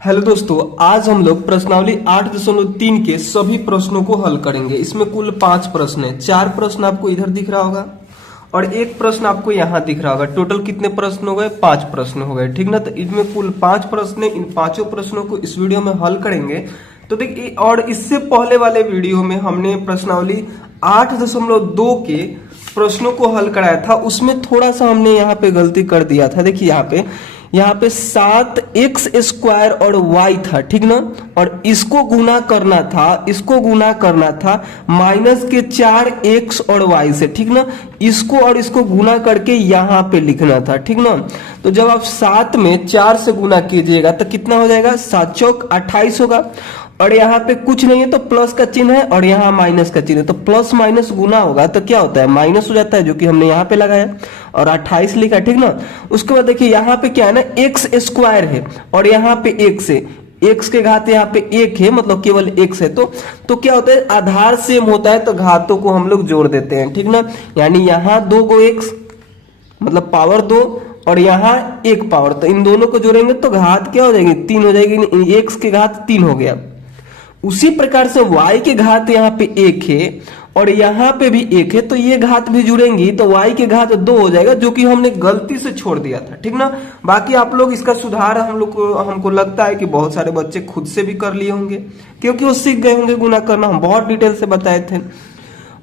Hello दोस्तों, आज हम लोग प्रश्नावली 8.3 के सभी प्रश्नों को हल करेंगे। इसमें कुल 5 प्रश्न है। 4 प्रश्न आपको इधर दिख रहा होगा और एक प्रश्न आपको यहाँ दिख रहा होगा। टोटल कितने प्रश्न हो गए? 5 प्रश्न हो गए, ठीक ना। तो इनमें कुल 5 प्रश्न है। इन पांचों प्रश्नों को इस वीडियो में हल करेंगे। तो देखिए, और इससे पहले वाले वीडियो में हमने प्रश्नावली 8.2 के प्रश्नों को हल कराया था। उसमें थोड़ा सा हमने यहाँ पे गलती कर दिया था। देखिए यहाँ पे 7x² और y था, ठीक ना। और इसको गुना करना था माइनस के 4x और y से, ठीक ना। इसको और इसको गुना करके यहाँ पे लिखना था, ठीक ना। तो जब आप 7 में 4 से गुना कीजिएगा तो कितना हो जाएगा? 7 चौक 28 होगा। और यहाँ पे कुछ नहीं है तो प्लस का चिन्ह है और यहाँ माइनस का चिन्ह है, तो प्लस माइनस गुना होगा तो क्या होता है? माइनस हो जाता है, जो कि हमने यहाँ पे लगाया और 28 लिखा, ठीक ना। उसके बाद देखिए यहाँ पे क्या है ना, x² है और यहाँ पे x है। x के घात यहाँ पे 1 है, मतलब केवल x है। तो क्या होता है? आधार सेम होता है तो घातों को हम लोग जोड़ देते हैं, ठीक ना। यानी यहाँ 2 को x मतलब पावर 2 और यहाँ 1 पावर, तो इन दोनों को जोड़ेंगे तो घात क्या हो जाएगी? 3 हो जाएगी। x के घात 3 हो गया। उसी प्रकार से y के घात यहाँ पे 1 है और यहाँ पे भी 1 है, तो ये घात भी जुड़ेंगी तो y के घात 2 हो जाएगा, जो कि हमने गलती से छोड़ दिया था, ठीक ना। बाकी आप लोग इसका सुधार हमको लगता है कि बहुत सारे बच्चे खुद से भी कर लिए होंगे, क्योंकि वो सीख गए होंगे गुना करना। हम बहुत डिटेल से बताए थे।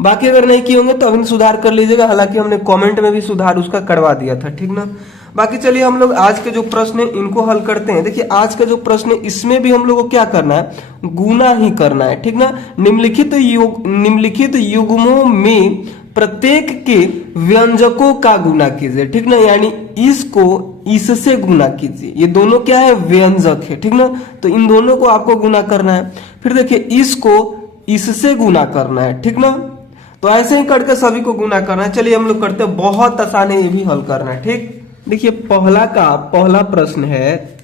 बाकी अगर नहीं किए होंगे तो अभी सुधार कर लीजिएगा। हालांकि हमने कमेंट में भी सुधार उसका करवा दिया था, ठीक ना। बाकी चलिए हम लोग आज के जो प्रश्न है इनको हल करते हैं। देखिए आज का जो प्रश्न है इसमें भी हम लोग को क्या करना है? गुना ही करना है, ठीक ना। निम्नलिखित युग्मों में प्रत्येक के व्यंजकों का गुना कीजिए, ठीक ना। यानी इसको इससे गुना कीजिए। ये दोनों क्या है? व्यंजक है, ठीक ना। तो इन दोनों को आपको गुना करना है। फिर देखिए इसको इससे गुना करना है, ठीक ना। तो ऐसे ही करके सभी को गुना करना है। चलिए हम लोग करते हैं, बहुत आसान है, ये भी हल करना है, ठीक। देखिए पहला प्रश्न है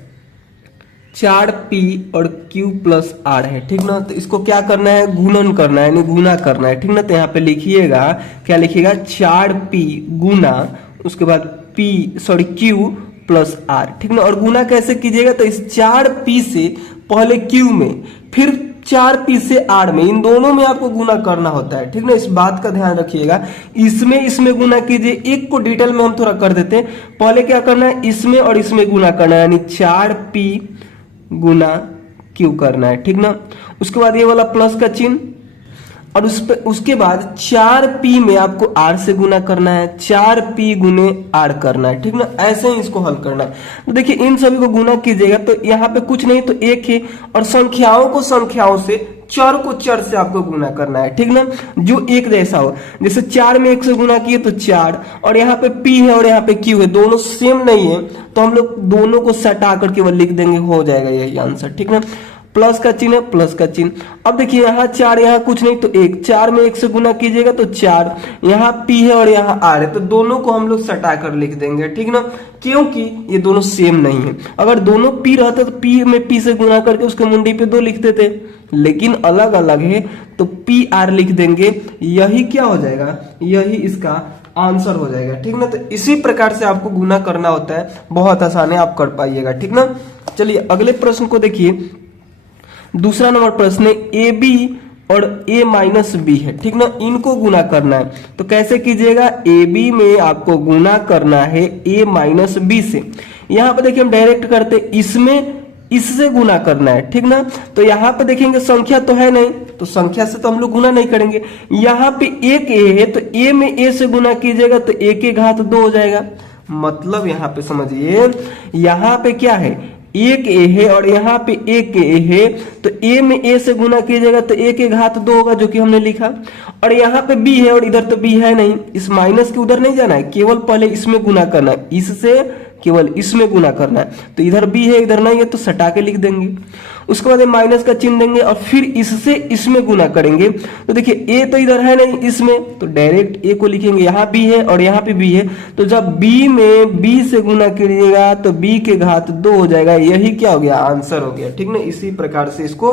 4p और q + r है, ठीक ना। तो इसको क्या करना है? गुणन करना है, यानी गुना करना है, ठीक ना। तो यहाँ पे लिखिएगा, क्या लिखिएगा? 4p गुना उसके बाद q + r, ठीक ना। और गुना कैसे कीजिएगा? तो इस 4p से पहले q में, फिर 4p से r में, इन दोनों में आपको गुना करना होता है, ठीक ना। इस बात का ध्यान रखिएगा। इसमें गुना कीजिए। एक को डिटेल में हम थोड़ा कर देते हैं। पहले क्या करना है? इसमें और इसमें गुना करना है, यानी 4p गुना q करना है, ठीक ना। उसके बाद ये वाला प्लस का चिन्ह और उसके बाद 4p में आपको r से गुना करना है, 4p गुने r करना है, ठीक ना। ऐसे ही इसको हल करना है। तो देखिए इन सभी को गुना कीजिएगा तो यहाँ पे कुछ नहीं तो 1 है, और संख्याओं को संख्याओं से, चर को चर से आपको गुना करना है, ठीक ना, जो एक जैसा हो। जैसे 4 में 1 से गुना किए तो 4, और यहाँ पे p है और यहाँ पे q है, दोनों सेम नहीं है तो हम लोग दोनों को सटा कर केवल लिख देंगे, हो जाएगा यही आंसर, ठीक ना। प्लस का चिन्ह है, प्लस का चिन्ह। अब देखिए यहाँ 4, यहाँ कुछ नहीं तो 1, 4 में 1 से गुना कीजिएगा तो 4, यहाँ p है और यहाँ r है, तो दोनों को हम लोग सटा कर लिख देंगे, ठीक ना, क्योंकि ये दोनों सेम नहीं है। अगर दोनों p रहते तो p में p से गुना करके उसके मुंडी पे 2 लिख देते, लेकिन अलग अलग है तो pr लिख देंगे। यही क्या हो जाएगा? यही इसका आंसर हो जाएगा, ठीक ना। तो इसी प्रकार से आपको गुना करना होता है, बहुत आसान है, आप कर पाइएगा, ठीक ना। चलिए अगले प्रश्न को देखिए। दूसरा नंबर प्रश्न है ab और a - b है, ठीक ना। इनको गुना करना है तो कैसे कीजिएगा? ab में आपको गुना करना है a - b से। यहाँ पे देखिए हम डायरेक्ट करते, इसमें इससे गुना करना है, ठीक ना। तो यहाँ पे देखेंगे संख्या तो है नहीं, तो संख्या से तो हम लोग गुना नहीं करेंगे। यहाँ पे एक a है तो a में a से गुना कीजिएगा तो a के घात 2 हो जाएगा। मतलब यहाँ पे समझिए, यहाँ पे क्या है? एक a है और यहाँ पे एक a है, तो a में a से गुना कीजिएगा तो a के घात 2 होगा, जो कि हमने लिखा। और यहाँ पे b है और इधर तो b है नहीं, इस माइनस के उधर नहीं जाना है, केवल पहले इसमें गुना करना है, इससे केवल इसमें गुना करना है। तो इधर b है इधर नहीं है तो सटा के लिख देंगे। उसके बाद माइनस का चिन्ह देंगे और फिर इससे इसमें गुना करेंगे। तो देखिए a तो इधर है नहीं इसमें, तो डायरेक्ट a को लिखेंगे। यहाँ b है और यहाँ पे b है, तो जब b में b से गुना कीजिएगा तो b के घात 2 हो जाएगा। यही क्या हो गया? आंसर हो गया, ठीक ना। इसी प्रकार से इसको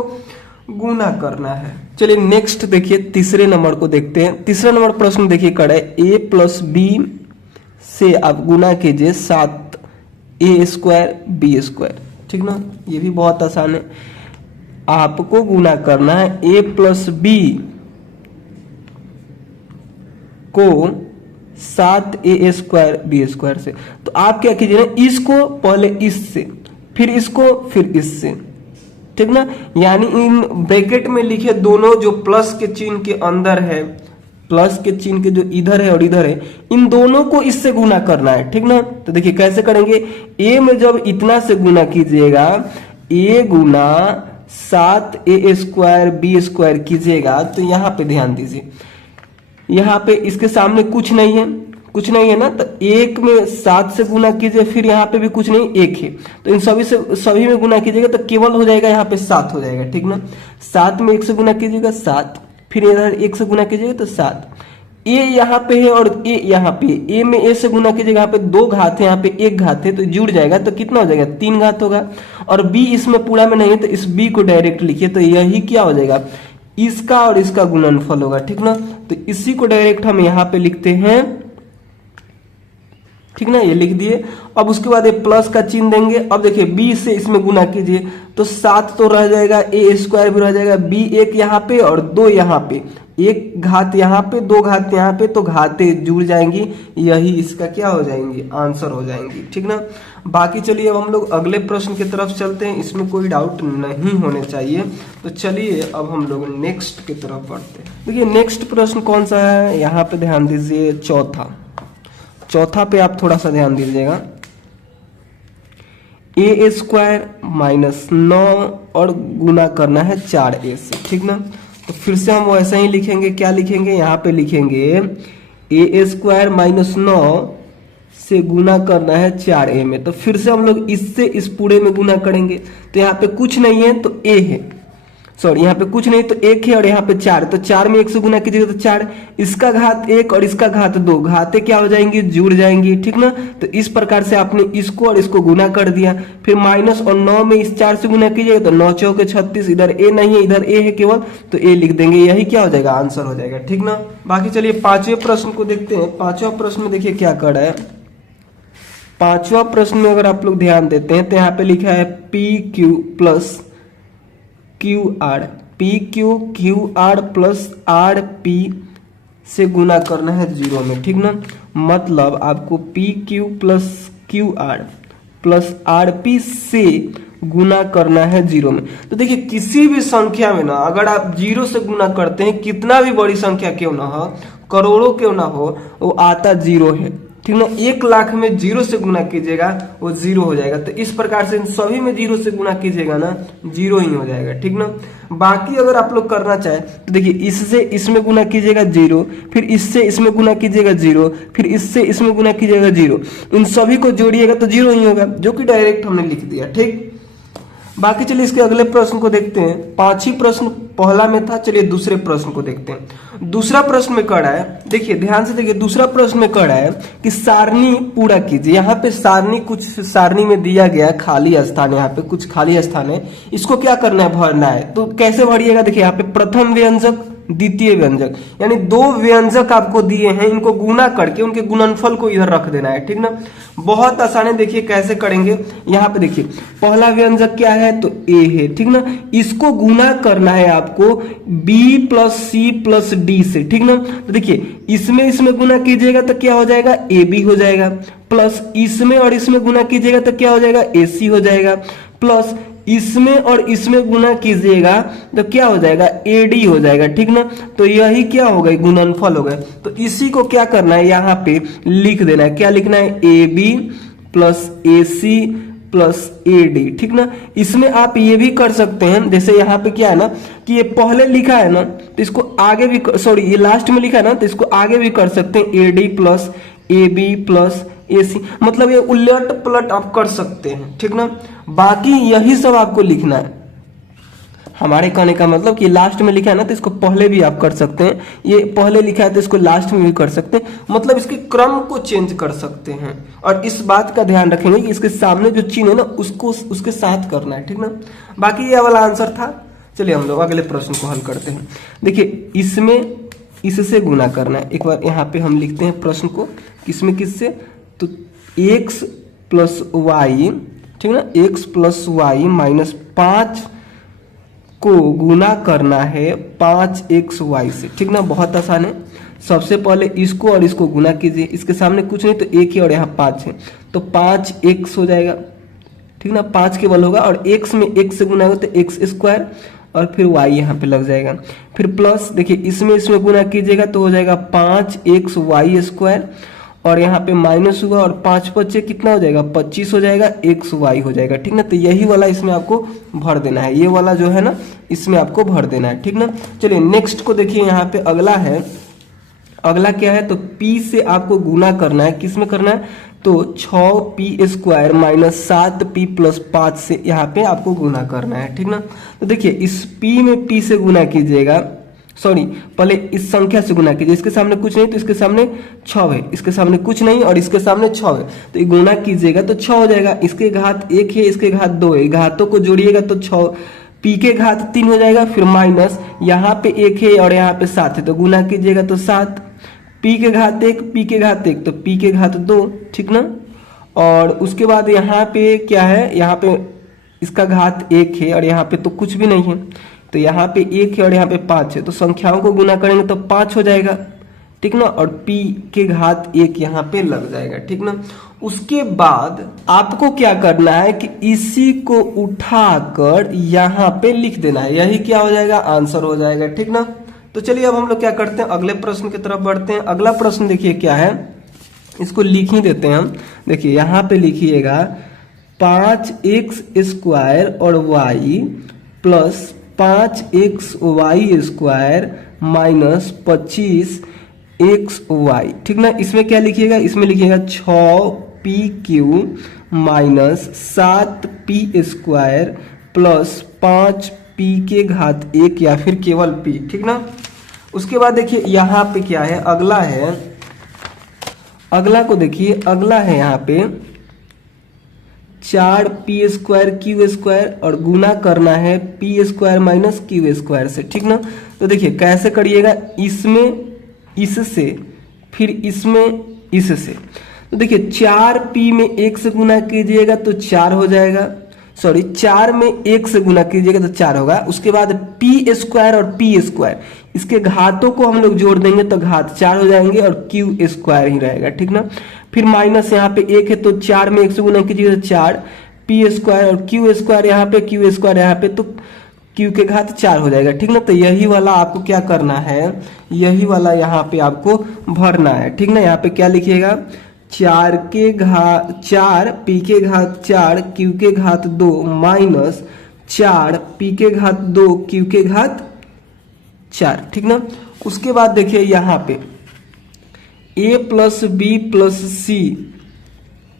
गुना करना है। चलिए नेक्स्ट देखिए, तीसरे नंबर को देखते हैं। तीसरा नंबर प्रश्न देखिए कड़ा है, a + b से आप गुना कीजिए 7a² b²। ठीक ना, ये भी बहुत आसान है। आपको गुना करना है a प्लस बी को 7a स्क्वायर बी स्क्वायर से। तो आप क्या कीजिए ना, इसको पहले इससे, फिर इसको, फिर इससे, ठीक ना। यानी इन ब्रैकेट में लिखे दोनों जो प्लस के चिन्ह के अंदर है, प्लस के चिन्ह के जो इधर है और इधर है, इन दोनों को इससे गुना करना है, ठीक ना। तो देखिए कैसे करेंगे, a में जब इतना से गुना कीजिएगा, a गुना 7a स्क्वायर बी स्क्वायर कीजिएगा, तो यहाँ पे ध्यान दीजिए, यहाँ पे इसके सामने कुछ नहीं है, कुछ नहीं है ना, तो एक में 7 से गुना कीजिए, फिर यहाँ पे भी कुछ नहीं, एक है, तो इन सभी में गुना कीजिएगा तो केवल हो जाएगा यहाँ पे 7 हो जाएगा, ठीक ना। 7 में 1 से गुना कीजिएगा 7, फिर इधर 1 से गुना कीजिएगा तो 7। ए यहाँ पे है और ए यहाँ पे, ए में ए से गुना कीजिएगा, यहाँ पे 2 घात है, यहाँ पे 1 घात है, तो जुड़ जाएगा, तो कितना हो जाएगा 3 घात होगा। और बी इसमें पूरा में नहीं है, तो इस बी को डायरेक्ट लिखिए, तो यही क्या हो जाएगा, इसका और इसका गुणनफल होगा, ठीक ना। तो इसी को डायरेक्ट हम यहाँ पे लिखते हैं, ठीक ना, ये लिख दिए। अब उसके बाद ये प्लस का चिन्ह देंगे। अब देखिए b से इसमें गुना कीजिए तो 7 तो रह जाएगा, a स्क्वायर भी रह जाएगा, b 1 यहाँ पे और 2 यहाँ पे, 1 घात यहाँ पे 2 घात यहाँ पे, तो घाते जुड़ जाएंगी, यही इसका क्या हो जाएंगी, आंसर हो जाएंगी, ठीक ना। बाकी चलिए अब हम लोग अगले प्रश्न की तरफ चलते हैं, इसमें कोई डाउट नहीं होने चाहिए। तो चलिए अब हम लोग नेक्स्ट की तरफ बढ़ते हैं। देखिए नेक्स्ट प्रश्न कौन सा है, यहाँ पे ध्यान दीजिए, चौथा पे आप थोड़ा सा ध्यान दीजिएगा। a स्क्वायर माइनस 9 और गुना करना है 4a से, ठीक ना। तो फिर से हम वैसा ही लिखेंगे, क्या लिखेंगे, यहाँ पे लिखेंगे a स्क्वायर माइनस 9 से गुना करना है 4a में। तो फिर से हम लोग इससे इस पूरे में गुना करेंगे, तो यहाँ पे कुछ नहीं है तो a है, सॉरी यहाँ पे कुछ नहीं तो 1 है और यहाँ पे 4, तो 4 में 1 से गुना कीजिएगा तो 4, इसका घात 1 और इसका घात 2, घाते क्या हो जाएंगी, जुड़ जाएंगी, ठीक ना। तो इस प्रकार से आपने इसको और इसको गुना कर दिया, फिर माइनस और 9 में इस 4 से गुना कीजिएगा तो 9 चौके 36, इधर a नहीं है, इधर a है केवल, तो a लिख देंगे, यही क्या हो जाएगा, आंसर हो जाएगा, ठीक ना। बाकी चलिए 5वें प्रश्न को देखते हैं। 5वां प्रश्न में देखिए क्या कर रहा है। 5वां प्रश्न में अगर आप लोग ध्यान देते हैं तो यहाँ पे लिखा है P Q plus Q R, P Q R plus R P से गुना करना है 0 में, ठीक ना। मतलब आपको P Q plus Q R plus R P से गुना करना है 0 में। तो देखिए किसी भी संख्या में ना अगर आप 0 से गुना करते हैं, कितना भी बड़ी संख्या क्यों ना हो, करोड़ों क्यों ना हो, वो आता 0 है, ठीक ना। 1 लाख में 0 से गुना कीजिएगा वो 0 हो जाएगा। तो इस प्रकार से इन सभी में 0 से गुना कीजिएगा ना 0 ही हो जाएगा, ठीक ना। बाकी अगर आप लोग करना चाहे तो देखिए इससे इसमें गुना कीजिएगा 0, फिर इससे इसमें गुना कीजिएगा 0, फिर इससे इसमें गुना कीजिएगा 0, इन सभी को जोड़िएगा तो 0 ही होगा, जो कि डायरेक्ट हमने लिख दिया, ठीक। बाकी चलिए इसके अगले प्रश्न को देखते हैं। 5 प्रश्न पहला में था, चलिए दूसरे प्रश्न को देखते हैं। दूसरा प्रश्न में कह रहा है, देखिए ध्यान से देखिए, दूसरा प्रश्न में कह रहा है कि सारणी पूरा कीजिए। यहाँ पे सारणी, कुछ सारणी में दिया गया खाली स्थान, यहाँ पे कुछ खाली स्थान है, इसको क्या करना है, भरना है। तो कैसे भरिएगा, देखिए यहाँ पे प्रथम व्यंजक द्वितीय व्यंजक, यानी 2 व्यंजक आपको दिए हैं, इनको गुना करके उनके गुणनफल को इधर रख देना है, ठीक ना। बहुत आसान है, देखिए कैसे करेंगे। यहाँ पे देखिए पहला व्यंजक क्या है, तो a है, ठीक ना। इसको गुना करना है आपको b plus C plus D से, ठीक ना। तो देखिए इसमें गुना कीजिएगा तो क्या हो जाएगा, ab हो जाएगा, प्लस इसमें और इसमें गुना कीजिएगा तो क्या हो जाएगा, ac हो जाएगा, प्लस इसमें और इसमें गुना कीजिएगा तो क्या हो जाएगा, AD हो जाएगा, ठीक ना। तो यही क्या हो गई, गुणनफल हो गए। तो इसी को क्या करना है, यहाँ पे लिख देना है, क्या लिखना है, AB plus AC plus AD, ठीक ना। इसमें आप ये भी कर सकते हैं, जैसे यहाँ पे क्या है ना कि ये पहले लिखा है ना तो इसको आगे भी, सॉरी ये लास्ट में लिखा है ना तो इसको आगे भी कर सकते हैं, AD plus AB plus AC, मतलब ये उलट पलट आप कर सकते हैं, ठीक ना। बाकी यही सब आपको लिखना है। हमारे कहने का मतलब कि लास्ट में लिखा है ना तो इसको पहले भी आप कर सकते हैं, ये पहले लिखा है तो इसको लास्ट में भी कर सकते हैं, मतलब इसके क्रम को चेंज कर सकते हैं। और इस बात का ध्यान रखेंगे कि इसके सामने जो चिन्ह है ना उसको उसके साथ करना है, ठीक ना। बाकी ये वाला आंसर था। चलिए हम लोग अगले प्रश्न को हल करते हैं। देखिए इसमें इससे गुना करना है। एक बार यहाँ पे हम लिखते हैं प्रश्न को, किसमें किससे, तो x प्लस वाई ठीक ना। x प्लस वाई माइनस 5 को गुना करना है 5xy से, ठीक ना। बहुत आसान है। सबसे पहले इसको और इसको गुना कीजिए, इसके सामने कुछ नहीं तो 1 है और यहाँ 5 है, तो 5x हो जाएगा, ठीक ना। 5 केवल होगा और x में x से गुना होगा तो x स्क्वायर और फिर y यहाँ पे लग जाएगा। फिर प्लस देखिए इसमें गुना कीजिएगा तो हो जाएगा 5xy स्क्वायर और यहाँ पे माइनस हुआ और 5 बचे कितना हो जाएगा 25 हो जाएगा, xy हो जाएगा, ठीक ना। तो यही वाला इसमें आपको भर देना है, ये वाला जो है ना इसमें आपको भर देना है, ठीक ना। चलिए नेक्स्ट को देखिए, यहाँ पे अगला है। अगला क्या है तो p से आपको गुना करना है, किस में करना है तो 6p square minus 7p plus 5 से यहाँ पे आपको गुना करना है, ठीक ना। तो देखिए इस p में p से गुना कीजिएगा, सॉरी पहले इस संख्या से गुना कीजिए, इसके सामने कुछ नहीं तो इसके सामने 6 है, इसके सामने कुछ नहीं और इसके सामने 6 है, तो ये गुना कीजिएगा तो 6 हो जाएगा। इसके घात 1 है, इसके घात 2 है, घातों को जोड़िएगा तो 6 p के घात 3 हो जाएगा, फिर माइनस यहाँ पे 1 है और यहाँ पे 7 है तो गुना कीजिएगा तो 7, p के घात 1 p के घात 1 तो p के घात 2, ठीक ना। और उसके बाद यहाँ पे क्या है, यहाँ पे इसका घात 1 है और यहाँ पे तो कुछ भी नहीं है, तो यहाँ पे 1 है और यहाँ पे 5 है, तो संख्याओं को गुना करेंगे तो 5 हो जाएगा, ठीक ना। और p के घात 1 यहाँ पे लग जाएगा, ठीक ना। उसके बाद आपको क्या करना है कि इसी को उठाकर यहाँ पे लिख देना है, यही क्या हो जाएगा आंसर हो जाएगा, ठीक ना। तो चलिए अब हम लोग क्या करते हैं, अगले प्रश्न की तरफ बढ़ते हैं। अगला प्रश्न देखिए क्या है, इसको लिख ही देते हैं हम। देखिए यहाँ पे लिखिएगा 5x स्क्वायर और y plus 5xy square minus 25xy, ठीक ना। इसमें क्या लिखिएगा, इसमें लिखिएगा 6pq minus 7p square plus 5p के घात 1 या फिर केवल p, ठीक ना। उसके बाद देखिए यहाँ पे क्या है, अगला है। अगला को देखिए, अगला है यहाँ पे 4p स्क्वायर क्यू स्क्वायर और गुना करना है p square minus Q square से, ठीक ना। तो देखिए कैसे करिएगा, इसमें इससे फिर इसमें इससे, तो देखिए 4p में 1 से गुना कीजिएगा तो 4 हो जाएगा, सॉरी 4 में 1 से गुना कीजिएगा तो 4 होगा। उसके बाद p स्क्वायर और p स्क्वायर, इसके घातों को हम लोग जोड़ देंगे तो घात 4 हो जाएंगे और q स्क्वायर ही रहेगा, ठीक ना। फिर माइनस यहाँ पे 1 है तो 4 में 1 से गुना कीजिएगा तो 4 p स्क्वायर और q स्क्वायर यहाँ पे q स्क्वायर यहाँ पे तो q के घात 4 हो जाएगा, ठीक ना। तो यही वाला आपको क्या करना है, यही वाला यहाँ पे आपको भरना है, ठीक ना। यहाँ पे क्या लिखिएगा 4 p के घात 4 q के घात 2 माइनस 4 p के घात 2 q के घात 4, ठीक ना। उसके बाद देखिए यहाँ पे a प्लस बी प्लस सी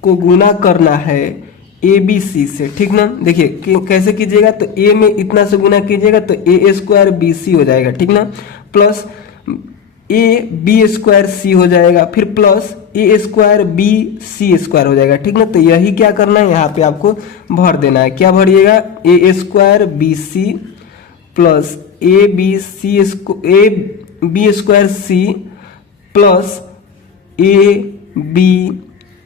को गुना करना है ए बी सी से, ठीक ना। देखिए कैसे कीजिएगा, तो a में इतना से गुना कीजिएगा तो a स्क्वायर बी सी हो जाएगा, ठीक ना, plus a B square C हो जाएगा, फिर plus a square B C square हो जाएगा, ठीक ना। तो यही क्या करना है, यहाँ पे आपको भर देना है। क्या भरिएगा, a square B C plus A B square C plus A B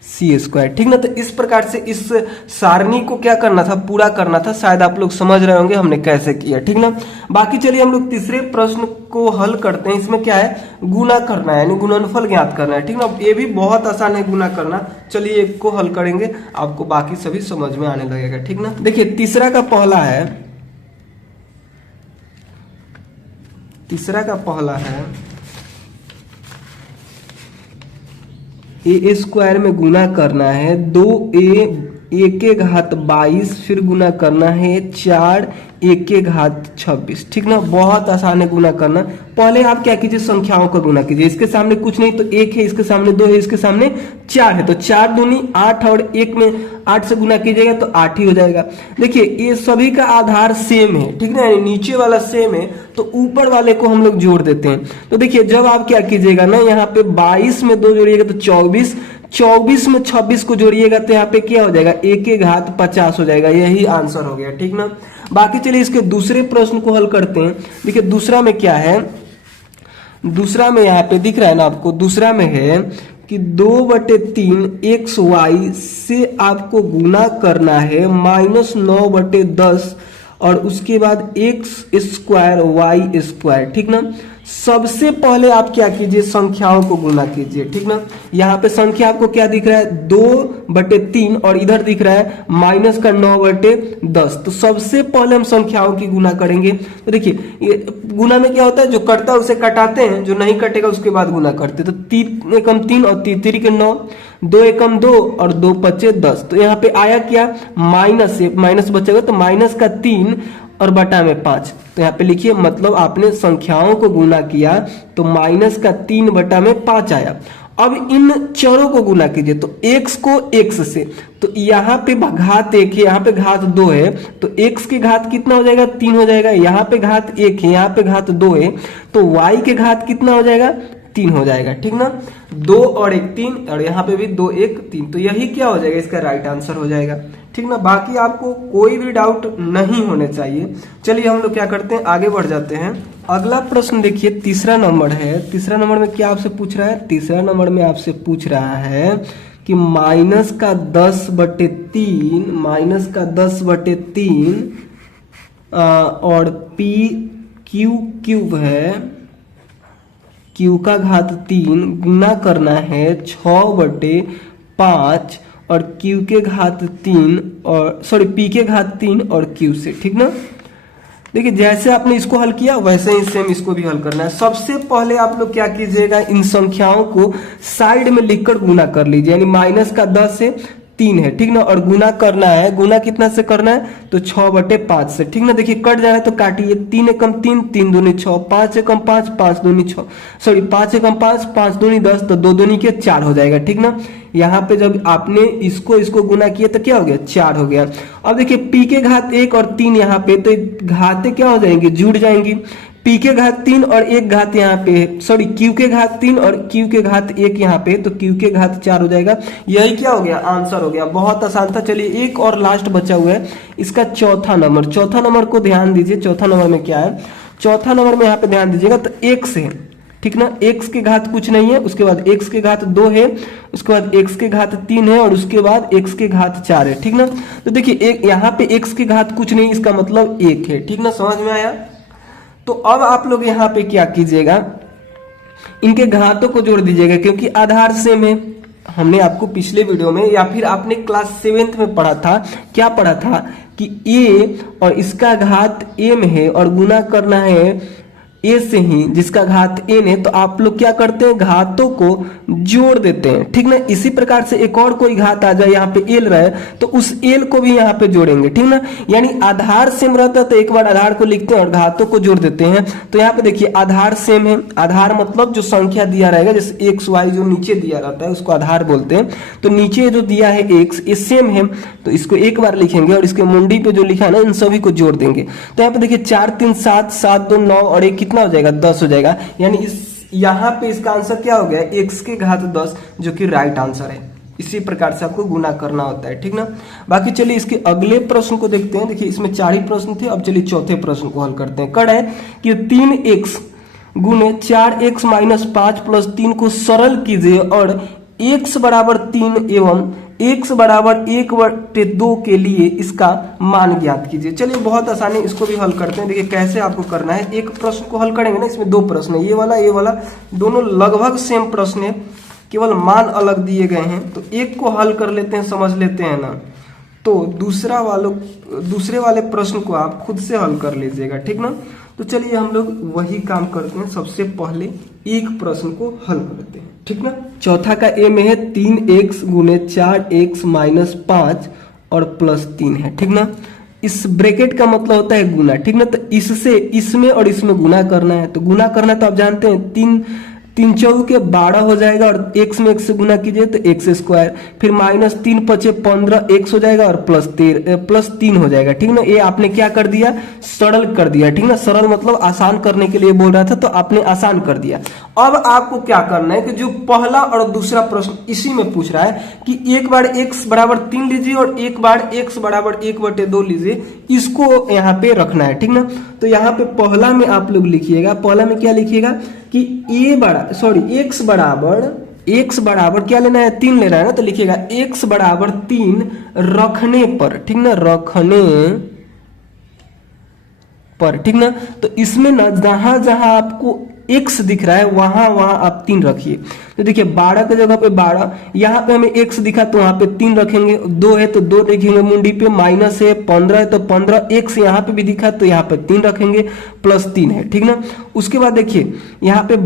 C square, ठीक ना। तो इस प्रकार से इस सारणी को क्या करना था, पूरा करना था। शायद आप लोग समझ रहे होंगे हमने कैसे किया, ठीक ना। बाकी चलिए हम लोग तीसरे प्रश्न को हल करते हैं। इसमें क्या है, गुना करना है यानी गुणनफल ज्ञात करना है, ठीक ना। ये भी बहुत आसान है गुना करना। चलिए एक को हल करेंगे, आपको बाकी सभी समझ में आने लगेगा, ठीक ना। देखिए तीसरा का पहला है ए स्क्वायर में गुना करना है 2a के घात 22, फिर गुना करना है 4a के घात 26, ठीक ना। बहुत आसान है गुना करना। पहले आप क्या कीजिए, संख्याओं का गुना कीजिए। इसके सामने कुछ नहीं तो 1 है, इसके सामने 2 है, इसके सामने 4 है, तो 4 दूनी 8 और 1 में 8 से गुना कीजिएगा तो 8 ही हो जाएगा। देखिए ये सभी का आधार सेम है, ठीक ना, नीचे वाला सेम है तो ऊपर वाले को हम लोग जोड़ देते हैं। तो देखिए जब आप क्या कीजिएगा ना, यहाँ पे 22 में 2 जोड़िएगा तो 24, 24 में 26 को जोड़िएगा तो यहाँ पे क्या हो जाएगा, a के घात 50 हो जाएगा। यही आंसर हो गया, ठीक ना। बाकी चलिए इसके दूसरे प्रश्न को हल करते हैं। देखिए दूसरा में क्या है, दूसरा में यहाँ पे दिख रहा है ना आपको, दूसरा में है कि 2/3 XY से आपको गुना करना है -9/10 और उसके बाद x² y², ठीक ना। सबसे पहले आप क्या कीजिए, संख्याओं को गुना कीजिए, ठीक ना। यहाँ पे संख्या आपको क्या दिख रहा है, 2/3 और इधर दिख रहा है -9/10। तो सबसे पहले हम संख्याओं की गुना करेंगे। तो देखिए ये गुना में क्या होता है, जो कटता है उसे कटाते हैं, जो नहीं कटेगा उसके बाद गुना करते हैं। तो 3 एकम 3 और 3 3 के 9, 2 एकम 2 और 2 पचे 10। तो यहाँ पे आया क्या, माइनस, माइनस बचेगा तो माइनस का 3 और बटा में 5। तो यहाँ पे लिखिए, मतलब आपने संख्याओं को गुना किया तो माइनस का 3 बटा में 5 आया। अब इन चरों को गुना कीजिए, तो x को x से, तो यहाँ पे घात 1 है, यहाँ पे घात 2 है, तो x की घात कितना हो जाएगा, 3 हो जाएगा। यहाँ पे घात 1 है, यहाँ पे घात 2 है, तो y के घात कितना हो जाएगा, 3 हो जाएगा, ठीक ना। 2 और 1 3 और यहाँ पे भी 2 1 3। तो यही क्या हो जाएगा, इसका राइट आंसर हो जाएगा, ठीक ना। बाकी आपको कोई भी डाउट नहीं होने चाहिए। चलिए हम लोग क्या करते हैं, आगे बढ़ जाते हैं। अगला प्रश्न देखिए, तीसरा नंबर है। तीसरा नंबर में क्या आपसे पूछ रहा है, तीसरा नंबर में आपसे पूछ रहा है कि -10/3 और p क्यूब है, q का घात 3 गुना करना है 6/5 और q के घात 3 और p के घात 3 और q से, ठीक ना। देखिए जैसे आपने इसको हल किया वैसे ही सेम इसको भी हल करना है। सबसे पहले आप लोग क्या कीजिएगा, इन संख्याओं को साइड में लिखकर गुना कर लीजिए, यानी माइनस का 10 से 3 है, ठीक ना, और गुना करना है, गुना कितना से करना है, तो 6/5 से, ठीक ना। देखिए कट जा रहा है तो काटिए, 3 एकम 3 3 दूनी 6, 5 एकम 5 5 दूनी 6, 5 एकम 5 5 दूनी 10, तो 2 दूनी के 4 हो जाएगा, ठीक ना। यहाँ पे जब आपने इसको गुना किया तो क्या हो गया, 4 हो गया। अब देखिए p के घात 1 और 3 यहाँ पे, तो घातें क्या हो जाएंगी, जुड़ जाएंगी। p के घात 3 और 1 घात यहाँ पे, q के घात 3 और q के घात 1 यहाँ पे, तो q के घात 4 हो जाएगा। यही क्या हो गया, आंसर हो गया। बहुत आसान था। चलिए एक और लास्ट बचा हुआ है, इसका चौथा नंबर। चौथा नंबर को ध्यान दीजिए, चौथा नंबर में क्या है, चौथा नंबर में यहाँ पे ध्यान दीजिएगा, तो x है, ठीक ना। x के घात कुछ नहीं है, उसके बाद x के घात 2 है, उसके बाद x के घात 3 है और उसके बाद x के घात 4 है, ठीक ना। तो देखिए एक यहाँ पे x के घात कुछ नहीं, इसका मतलब 1 है, ठीक ना, समझ में आया। तो अब आप लोग यहाँ पे क्या कीजिएगा, इनके घातों को जोड़ दीजिएगा, क्योंकि आधार सेम है। हमने आपको पिछले वीडियो में या फिर आपने क्लास 7th में पढ़ा था, क्या पढ़ा था कि a और इसका घात m है और गुना करना है a से ही जिसका घात n है, तो आप लोग क्या करते हैं, घातों को जोड़ देते हैं, ठीक ना। इसी प्रकार से एक और कोई घात आ जाए, यहाँ पे l रहे तो उस l को भी यहाँ पे जोड़ेंगे, ठीक ना। यानी आधार सेम रहता है तो एक बार आधार को लिखते हैं और घातों को जोड़ देते हैं। तो यहाँ पे देखिए आधार सेम है, आधार मतलब जो संख्या दिया रहेगा, जैसे x y जो नीचे दिया रहता है उसको आधार बोलते हैं। तो नीचे जो दिया है x, ये सेम है, तो इसको एक बार लिखेंगे और इसके मुंडी पे जो लिखा है ना, इन सभी को जोड़ देंगे। तो यहाँ पे देखिए 4 3 7 7 2 9 और एक कितना हो जाएगा, 10 हो जाएगा। यानी इस यहाँ पे इसका आंसर क्या हो गया, x के घात 10, जो कि राइट आंसर है। इसी प्रकार से आपको गुना करना होता है, ठीक ना। बाकी चलिए इसके अगले प्रश्न को देखते हैं। देखिए इसमें 4 ही प्रश्न थे, अब चलिए चौथे प्रश्न को हल करते हैं। कड़ है कि 3x गुने 4x - 5 + 3 को सरल कीजिए और x बराबर 3 एवं x बराबर 1/2 के लिए इसका मान ज्ञात कीजिए। चलिए बहुत आसानी, इसको भी हल करते हैं। देखिए कैसे आपको करना है, एक प्रश्न को हल करेंगे ना, इसमें 2 प्रश्न है, ये वाला दोनों लगभग सेम प्रश्न है, केवल मान अलग दिए गए हैं। तो एक को हल कर लेते हैं, समझ लेते हैं ना, तो दूसरे वाले प्रश्न को आप खुद से हल कर लीजिएगा, ठीक ना। तो चलिए हम लोग वही काम करते हैं, सबसे पहले एक प्रश्न को हल करते हैं, ठीक ना। चौथा का ए में है 3x गुने 4x - 5 और +3 है, ठीक ना। इस ब्रैकेट का मतलब होता है गुना, ठीक ना। तो इससे इसमें और इसमें गुना करना है, तो गुना करना तो आप जानते हैं, 3 चौके 12 हो जाएगा और x में x से गुना कीजिए तो x², फिर -3 × 5 = 15 x हो जाएगा और +3 हो जाएगा, ठीक ना। ये आपने क्या कर दिया, सरल कर दिया, ठीक ना। सरल मतलब आसान करने के लिए बोल रहा था, तो आपने आसान कर दिया। अब आपको क्या करना है कि जो पहला और दूसरा प्रश्न इसी में पूछ रहा है कि एक बार x बराबर 3 लीजिए और एक बार x बराबर 1/2 लीजिए, इसको यहाँ पे रखना है, ठीक ना। तो यहाँ पे पहला में आप लोग लिखिएगा, पहला में क्या लिखिएगा कि x बराबर x बराबर क्या लेना है, 3 लेना है ना, तो लिखिएगा x बराबर 3 रखने पर, ठीक ना, रखने पर, ठीक ना। तो इसमें ना जहां जहां आपको x दिख रहा है वहां वहां आप 3 रखिए। तो देखिए 12 की जगह पे 12, यहाँ पे हमें x दिखा तो वहां पे 3 रखेंगे, 2 है तो 2 लिखेंगे मुंडी पे, माइनस है 15 है तो 15, x यहाँ पे भी दिखा तो यहाँ पे 3 रखेंगे, प्लस 3 है, ठीक ना। उसके बाद देखिए यहाँ पे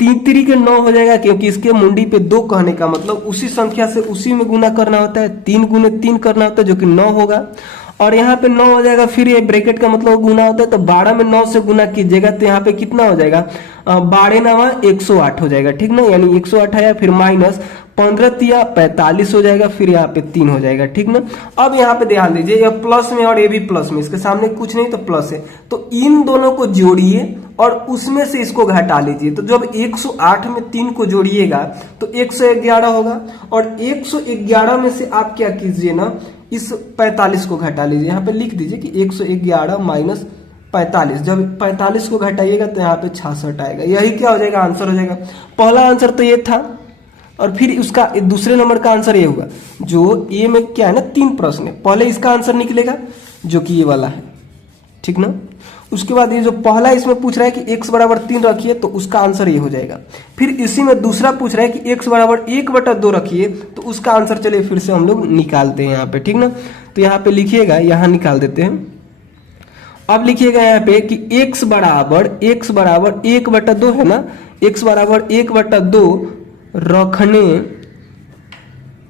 3 3 के 9 हो जाएगा, क्योंकि इसके मुंडी पे 2 कहने का मतलब उसी संख्या से उसी में गुना करना होता है, 3 गुने 3 करना होता है जो कि 9 होगा। और यहाँ पे 9 हो जाएगा, फिर ये ब्रैकेट का मतलब गुना होता है, तो 12 में 9 से गुना कीजिएगा तो यहाँ पे कितना हो जाएगा, 12 9 108 हो जाएगा, ठीक ना, यानी 108 आया, फिर माइनस 15 तिया 45 हो जाएगा, फिर यहाँ पे 3 हो जाएगा, ठीक ना। अब यहाँ पे ध्यान दीजिए, यह प्लस में और ये भी प्लस में, इसके सामने कुछ नहीं तो प्लस है, तो इन दोनों को जोड़िए और उसमें से इसको घटा लीजिए। तो जब 108 में 3 को जोड़िएगा तो 111 होगा, और 111 में से आप क्या कीजिए ना, इस 45 को घटा लीजिए। यहाँ पे लिख दीजिए कि 111 माइनस 45, जब 45 को घटाइएगा तो यहाँ पे 66 आएगा। यही क्या हो जाएगा, आंसर हो जाएगा। पहला आंसर तो ये था, और फिर उसका दूसरे नंबर का आंसर ये होगा। जो ए में क्या है ना, 3 प्रश्न है, पहले इसका आंसर निकलेगा जो कि ये वाला है, ठीक ना। उसके बाद ये जो पहला इसमें पूछ रहा है कि x बराबर 3 रखिए, तो उसका आंसर ये हो जाएगा। फिर इसी में दूसरा पूछ रहा है कि x बराबर 1/2 रखिए, तो उसका आंसर चलिए फिर से हम लोग निकालते हैं यहाँ पे, ठीक ना। तो यहाँ पे लिखिएगा, यहाँ निकाल देते हैं। अब लिखिएगा यहाँ पे कि x बराबर 1/2 है ना, x बराबर 1/2 रखने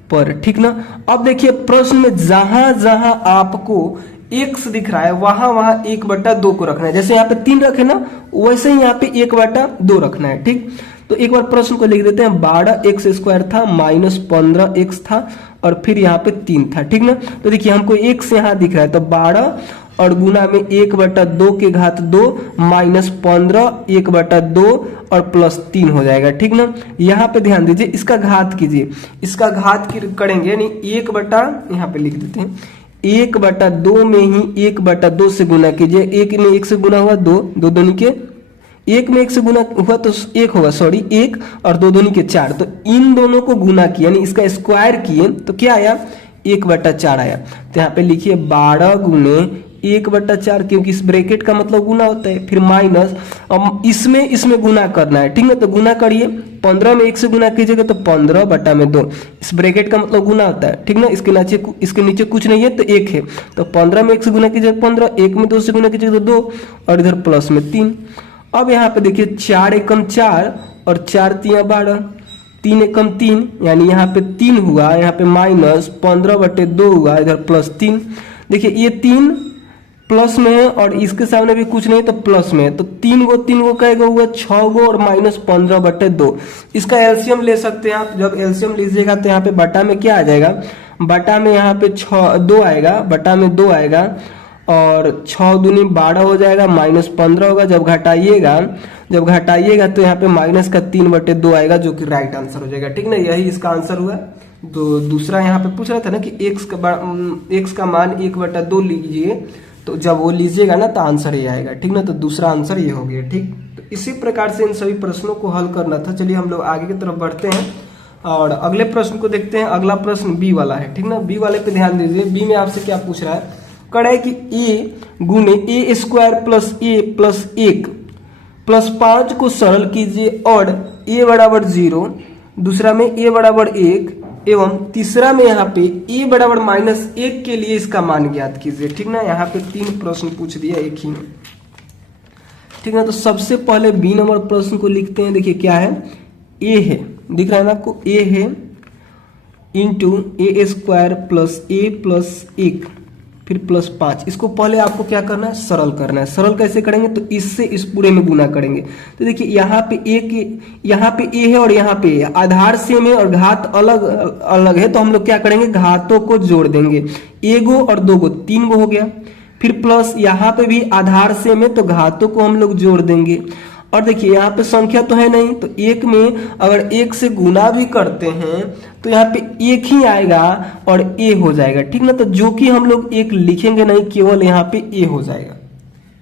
पर, ठीक ना। अब देखिए प्रश्न में जहां जहां आपको x दिख रहा है वहां वहां 1/2 को रखना है। जैसे यहाँ पे 3 रखे ना, वैसे ही यहाँ पे 1/2 रखना है, ठीक। तो एक बार प्रश्न को लिख देते हैं, 12x² था माइनस 15x था, और फिर यहाँ पे 3 था, ठीक ना। तो देखिए हमको x यहाँ दिख रहा है, तो 12 और गुना में 1/2 के घात 2 माइनस 15 1/2 और प्लस 3 हो जाएगा, ठीक ना। यहाँ पे ध्यान दीजिए, इसका घात कीजिए, इसका घात करेंगे यानी 1 यहाँ पे लिख देते हैं 1/2 में ही 1/2 से गुना कीजिए। 1 में 1 से गुना हुआ 2, 2 दूनी के 1 में 1 से गुना हुआ तो 1 होगा, सॉरी 1, और 2 दूनी के 4, तो इन दोनों को गुना किया यानी इसका स्क्वायर किए तो क्या आया, 1/4 आया। तो यहाँ पे लिखिए 12 गुने 1/4, क्योंकि इस ब्रैकेट का मतलब गुना होता है, फिर माइनस इसमें गुना करना है, ठीक ना। तो गुना करिए, 15 में 1 से गुना कीजिएगा तो 15/2, इस ब्रैकेट का मतलब गुना होता है, ठीक ना। इसके नीचे कुछ नहीं है तो 1 है, तो 15 में 1 से गुना कीजिएगा 15, 1 में 2 से गुना कीजिएगा तो 2, और इधर प्लस में 3। अब यहाँ पे देखिए 4 एकम 4 और 4 तिया 12, 3 एकम 3 यानी यहाँ पे 3 हुआ, यहाँ पे माइनस 15/2 हुआ, इधर प्लस 3। देखिए ये 3 प्लस में है और इसके सामने भी कुछ नहीं तो प्लस में है, तो 3 गो कहेगा हुआ 6 गो और माइनस 15/2। इसका एलसीएम ले सकते हैं आप। जब एलसीएम लीजिएगा तो यहाँ पे बटा में क्या आ जाएगा, बटा में यहाँ पे 2 आएगा, बटा में 2 आएगा, और 6 दूनी 12 हो जाएगा, माइनस 15 होगा। जब घटाइएगा तो यहाँ पे माइनस का 3/2 आएगा, जो कि राइट आंसर हो जाएगा, ठीक ना। यही इसका आंसर हुआ। तो दूसरा यहाँ पे पूछ रहा था ना कि x का मान 1/2 लीजिए, तो जब वो लीजिएगा ना तो आंसर ये आएगा, ठीक ना। तो दूसरा आंसर ये हो गया, ठीक। तो इसी प्रकार से इन सभी प्रश्नों को हल करना था। चलिए हम लोग आगे की तरफ बढ़ते हैं और अगले प्रश्न को देखते हैं। अगला प्रश्न बी वाला है, ठीक ना। बी वाले पे ध्यान दीजिए। बी में आपसे क्या पूछ रहा है, कह रहा है कि a गुने a² plus a plus 1 plus 5 को सरल कीजिए और a बराबर 0, दूसरा में a बराबर 1 एवं तीसरा में यहाँ पे a बराबर -1 के लिए इसका मान ज्ञात कीजिए, ठीक ना। यहाँ पे 3 प्रश्न पूछ दिया एक ही में, ठीक ना। तो सबसे पहले बी नंबर प्रश्न को लिखते हैं। देखिए क्या है, a है, दिख रहा है ना आपको, a है into a² plus a plus 1 फिर प्लस 5। इसको पहले आपको क्या करना है, सरल करना है। सरल कैसे करेंगे, तो इससे इस पूरे में गुना करेंगे। तो देखिए यहाँ पे a है और यहाँ पे आधार सेम है और घात अलग अलग है, तो हम लोग क्या करेंगे, घातों को जोड़ देंगे। 1 गो और 2 गो 3 गो हो गया, फिर प्लस यहाँ पे भी आधार सेम है तो घातों को हम लोग जोड़ देंगे। और देखिए यहाँ पे संख्या तो है नहीं, तो 1 में अगर 1 से गुना भी करते हैं तो यहाँ पे 1 ही आएगा और a हो जाएगा, ठीक ना। तो जो कि हम लोग 1 लिखेंगे नहीं, केवल यहाँ पे a हो जाएगा।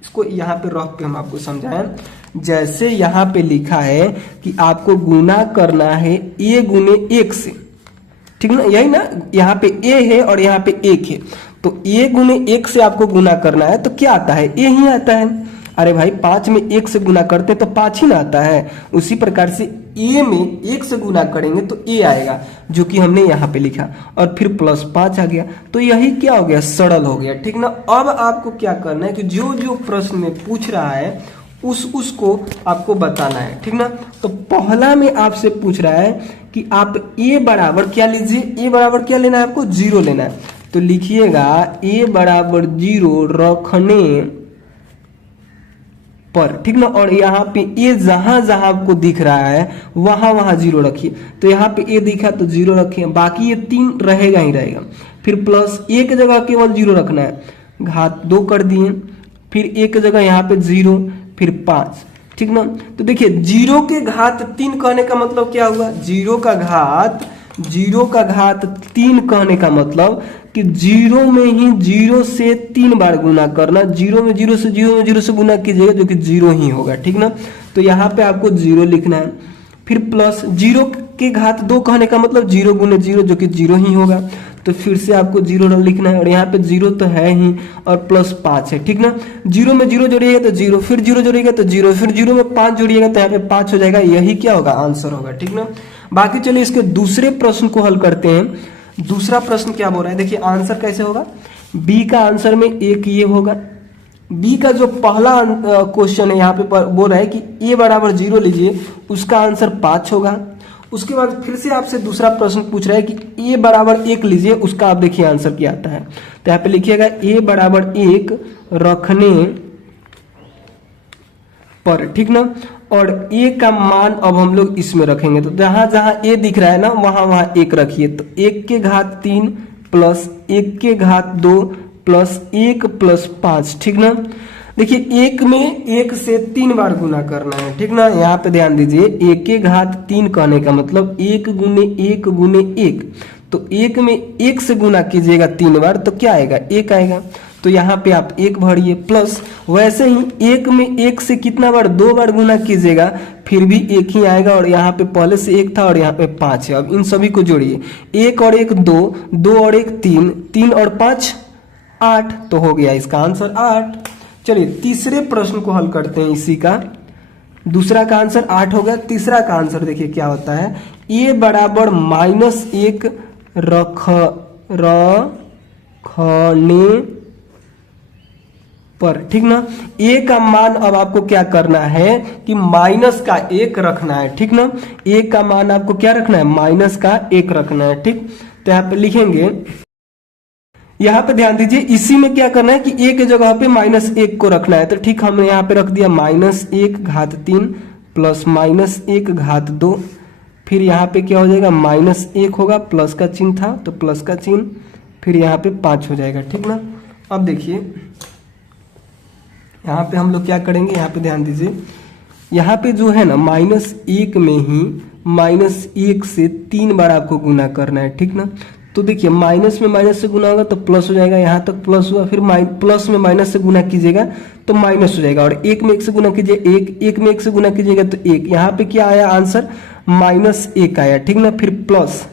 इसको यहाँ पे रख के हम आपको समझाएं। जैसे यहाँ पे लिखा है कि आपको गुना करना है a गुने 1 से, ठीक ना, यही ना, यहाँ पे a है और यहाँ पे 1 है, तो a गुने 1 से आपको गुना करना है तो क्या आता है, a ही आता है। अरे भाई 5 में 1 से गुना करते तो 5 ही ना आता है। उसी प्रकार से a में 1 से गुना करेंगे तो a आएगा, जो कि हमने यहाँ पे लिखा, और फिर प्लस 5 आ गया। तो यही क्या हो गया, सरल हो गया, ठीक ना। अब आपको क्या करना है कि जो जो प्रश्न में पूछ रहा है उसको आपको बताना है, ठीक ना। तो पहला में आपसे पूछ रहा है कि आप a बराबर क्या लीजिए, a बराबर क्या लेना है आपको, 0 लेना है। तो लिखिएगा a बराबर 0 रखने पर, ठीक ना। और यहाँ पे ए जहां जहां आपको दिख रहा है वहां वहां 0 रखिए। तो यहाँ पे ए दिखा तो 0 रखिए, बाकी ये 3 रहेगा ही रहेगा। फिर प्लस एक जगह केवल 0 रखना है, घात 2 कर दिए, फिर एक जगह यहाँ पे 0, फिर 5, ठीक ना। तो देखिए 0 के घात 3 कहने का मतलब क्या हुआ, 0 का घात 3 कहने का मतलब कि 0 में ही 0 से 3 बार गुना करना, 0 में 0 से 0 से गुना कीजिएगा जो कि 0 ही होगा, ठीक ना। तो यहाँ पे आपको 0 लिखना है। फिर प्लस 0 के घात 2 कहने का मतलब 0 गुने 0 जो कि 0 ही होगा, तो फिर से आपको 0 लिखना है, और यहाँ पे 0 तो है ही, और प्लस 5 है, ठीक ना। 0 में 0 जोड़िएगा तो 0, फिर 0 जोड़िएगा तो 0, फिर 0 में 5 जोड़िएगा तो यहाँ पे 5 हो जाएगा। यही क्या होगा, आंसर होगा, ठीक ना। बाकी चलिए इसके दूसरे प्रश्न को हल करते हैं। दूसरा प्रश्न क्या बोल रहा है, देखिए आंसर कैसे होगा। बी का आंसर में एक ये होगा, बी का जो पहला क्वेश्चन है यहाँ पे बोल रहा है कि a बराबर 0 लीजिए, उसका आंसर 5 होगा। उसके बाद फिर से आपसे दूसरा प्रश्न पूछ रहा है कि a बराबर 1 लीजिए, उसका आप देखिए आंसर क्या आता है। तो यहाँ पे लिखिएगा a बराबर 1 रखने पर, ठीक ना। और a का मान अब हम लोग इसमें रखेंगे, तो जहां जहां a दिख रहा है ना वहां वहां 1 रखिए। तो 1 के घात 3 प्लस 1 के घात 2 प्लस 1 प्लस 5, ठीक ना। देखिए 1 में 1 से 3 बार गुना करना है, ठीक ना। यहाँ पे ध्यान दीजिए 1 के घात 3 कहने का मतलब 1 गुने 1 गुने 1, तो 1 में 1 से गुना कीजिएगा 3 बार तो क्या आएगा, 1 आएगा। तो यहाँ पे आप 1 भरिए, प्लस वैसे ही 1 में 1 से कितना बार, 2 बार गुना कीजिएगा फिर भी 1 ही आएगा, और यहाँ पे पहले से 1 था और यहाँ पे 5 है। अब इन सभी को जोड़िए, 1 और 1 2, 2 और 1 3, 3 और 5 8, तो हो गया इसका आंसर 8। चलिए तीसरे प्रश्न को हल करते हैं इसी का। दूसरा का आंसर 8 हो गया। तीसरा का आंसर देखिए क्या होता है, a बराबर -1 रखने पर, ठीक ना। a का मान अब आपको क्या करना है कि माइनस का 1 रखना है, ठीक ना। a का मान आपको क्या रखना है, माइनस का 1 रखना है, ठीक। तो यहाँ पे लिखेंगे, यहाँ पे ध्यान दीजिए इसी में क्या करना है कि a के जगह पे -1 को रखना है। तो ठीक हमने यहाँ पे रख दिया -1 घात 3 प्लस -1 घात 2, फिर यहाँ पे क्या हो जाएगा, -1 होगा, प्लस का चिन्ह था तो प्लस का चिन्ह, फिर यहाँ पे 5 हो जाएगा, ठीक ना। अब देखिए यहाँ पे हम लोग क्या करेंगे, यहाँ पे ध्यान दीजिए, यहाँ पे जो है ना -1 में ही -1 से 3 बार आपको गुना करना है, ठीक ना। तो देखिए माइनस में माइनस से गुना होगा तो प्लस हो जाएगा, यहाँ तक प्लस हुआ, फिर प्लस में माइनस से गुना कीजिएगा तो माइनस हो जाएगा, और 1 में 1 से गुना कीजिए, 1 में 1 से गुना कीजिएगा तो 1, यहाँ पे क्या आया आंसर, -1 आया, ठीक ना। फिर प्लस,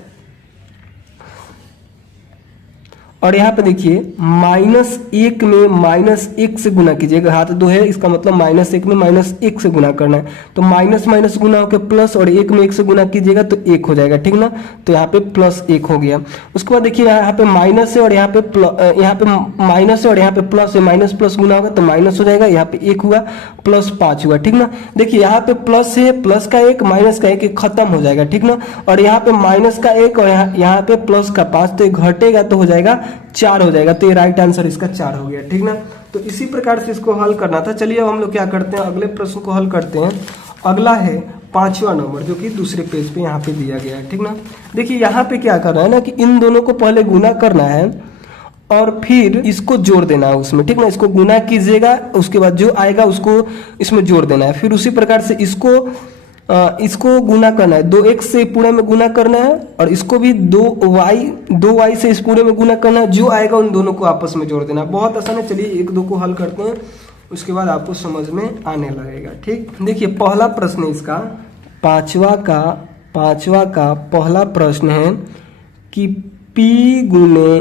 और यहाँ पे देखिए -1 में -1 से गुना कीजिएगा, हाथ 2 है इसका मतलब -1 में -1 से गुना करना है, तो माइनस माइनस गुना होकर प्लस, और 1 में 1 से गुना कीजिएगा तो 1 हो जाएगा, ठीक ना। तो यहाँ पे +1 हो गया। उसके बाद देखिए यहाँ पे माइनस है और यहाँ पे माइनस है और यहाँ पे प्लस है, माइनस प्लस गुना होगा तो माइनस हो जाएगा, यहाँ पे 1 हुआ, +5 हुआ, ठीक ना। देखिए यहाँ पे प्लस है, प्लस का 1 माइनस का 1 खत्म हो जाएगा, ठीक ना। और यहाँ पे माइनस का 1 और यहाँ पे प्लस का 5, तो घटेगा तो हो जाएगा 4 हो जाएगा, तो ये राइट आंसर इसका 4 हो गया, ठीक ना। तो इसी प्रकार से इसको हल करना था। चलिए अब हम लोग क्या करते हैं, अगले प्रश्न को हल करते हैं। अगला है 5वां नंबर, जो कि दूसरे पेज पे यहाँ पे दिया गया है, ठीक ना। देखिए यहाँ पे क्या करना है ना कि इन दोनों को पहले गुना करना है और फिर इसको जोड़ देना है उसमें, ठीक ना। इसको गुना कीजिएगा, उसके बाद जो आएगा उसको इसमें जोड़ देना है, फिर उसी प्रकार से इसको गुना करना है, 2x से पूरे में गुना करना है, और इसको भी 2y से इस पूरे में गुना करना है, जो आएगा उन दोनों को आपस में जोड़ देना है। बहुत आसान है, चलिए 1 2 को हल करते हैं। उसके बाद आपको समझ में आने लगेगा। ठीक, देखिए पहला प्रश्न इसका पांचवा का पहला प्रश्न है कि P गुने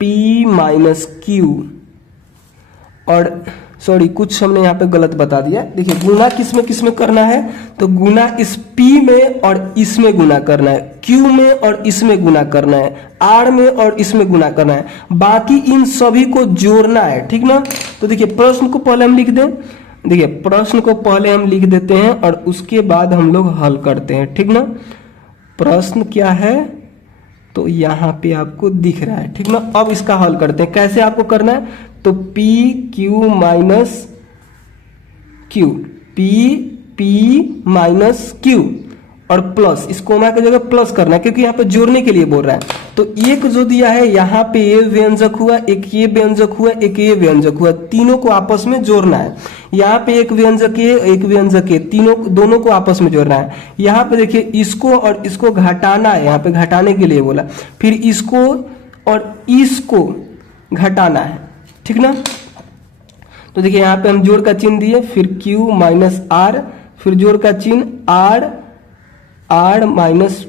P माइनस Q, और सॉरी कुछ हमने यहाँ पे गलत बता दिया। देखिए गुना किस में करना है, तो गुना इस P में और इसमें गुना करना है, Q में और इसमें गुना करना है, R में और इसमें गुना करना है, बाकी इन सभी को जोड़ना है। ठीक ना, तो देखिए प्रश्न को पहले हम लिख दें। देखिए प्रश्न को पहले हम लिख देते हैं और उसके बाद हम लोग हल करते हैं। ठीक ना, प्रश्न क्या है तो यहाँ पे आपको दिख रहा है। ठीक ना, अब इसका हल करते हैं। कैसे आपको करना है, तो P Q minus Q, P minus Q और प्लस, इस कोमा की जगह प्लस करना है क्योंकि यहाँ पे जोड़ने के लिए बोल रहा है। तो एक जो दिया है यहाँ पे ये व्यंजक हुआ, एक ये व्यंजक हुआ, एक ये व्यंजक हुआ, तीनों को आपस में जोड़ना है। यहाँ पे एक व्यंजक है, एक व्यंजक है, दोनों को आपस में जोड़ना है। यहाँ पे देखिए इसको और इसको घटाना है, यहाँ पे घटाने के लिए बोला, फिर इसको और इसको घटाना है। ठीक ना, तो देखिए यहाँ पे हम जोड़ का चिन्ह दिए, फिर Q माइनस R, फिर जोड़ का चिन्ह R माइनस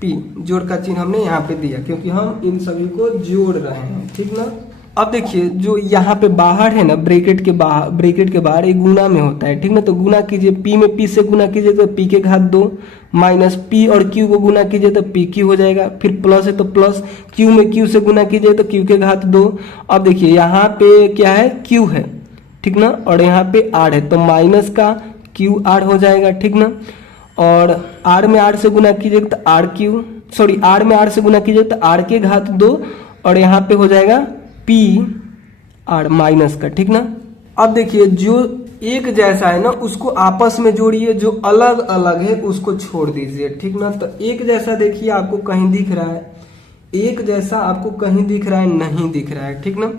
P, जोड़ का चिन्ह हमने यहाँ पे दिया क्योंकि हम इन सभी को जोड़ रहे हैं। ठीक ना, अब देखिए जो यहाँ पे बाहर है ना, ब्रैकेट के बाहर एक गुना में होता है। ठीक ना, तो गुना कीजिए, P में P से गुना कीजिए तो P के घात 2, माइनस P और Q को गुना कीजिए तो PQ हो जाएगा, फिर प्लस है तो प्लस, Q में Q से गुना कीजिए तो Q के घात 2। अब देखिए यहाँ पे क्या है, Q है। ठीक ना, और यहाँ पे R है तो माइनस का QR हो जाएगा। ठीक ना, और R में R से गुना कीजिए तो R में R से गुना कीजिए तो R के घात 2, और यहाँ पे हो जाएगा PR माइनस का। ठीक ना, अब देखिए जो एक जैसा है ना उसको आपस में जोड़िए, जो अलग अलग है उसको छोड़ दीजिए। ठीक ना, तो एक जैसा देखिए आपको कहीं दिख रहा है, एक जैसा आपको कहीं दिख रहा है, नहीं दिख रहा है। ठीक ना,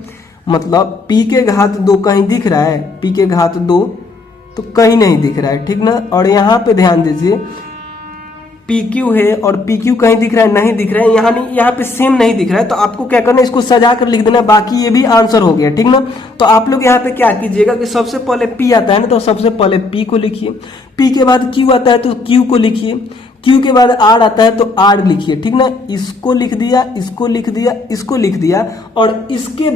मतलब P के घात 2 कहीं दिख रहा है, P के घात 2 तो कहीं नहीं दिख रहा है। ठीक ना, और यहाँ पे ध्यान दीजिए PQ है और PQ कहीं दिख रहा है, नहीं दिख रहा है, यहाँ पे सेम नहीं दिख रहा है। तो आपको क्या करना है, इसको सजा कर लिख देना, बाकी ये भी आंसर हो गया। ठीक ना, तो आप लोग यहाँ पे क्या कीजिएगा कि सबसे पहले P आता है ना, तो सबसे पहले P को लिखिए, P के बाद Q आता है तो Q को लिखिए, Q के बाद R आता है तो R लिखिए। ठीक ना, इसको लिख दिया, इसको लिख दिया, इसको लिख दिया, और इसके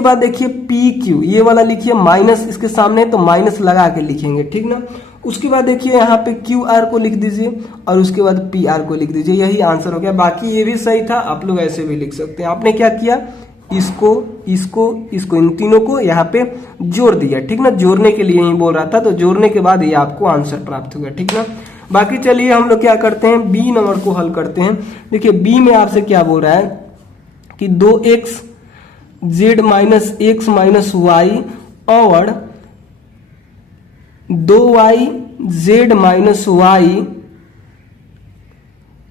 बाद देखिए PQ ये वाला लिखिए, माइनस इसके सामने तो माइनस लगा के लिखेंगे। ठीक ना, उसके बाद देखिए यहाँ पे QR को लिख दीजिए और उसके बाद PR को लिख दीजिए, यही आंसर हो गया। बाकी ये भी सही था, आप लोग ऐसे भी लिख सकते हैं। आपने क्या किया, इसको इन तीनों को यहाँ पे जोड़ दिया। ठीक ना, जोड़ने के लिए ही बोल रहा था, तो जोड़ने के बाद ये आपको आंसर प्राप्त होगा। ठीक ना, बाकी चलिए हम लोग क्या करते हैं, B नंबर को हल करते हैं। देखिए B में आपसे क्या बोल रहा है कि 2x z minus x minus y और 2y z माइनस y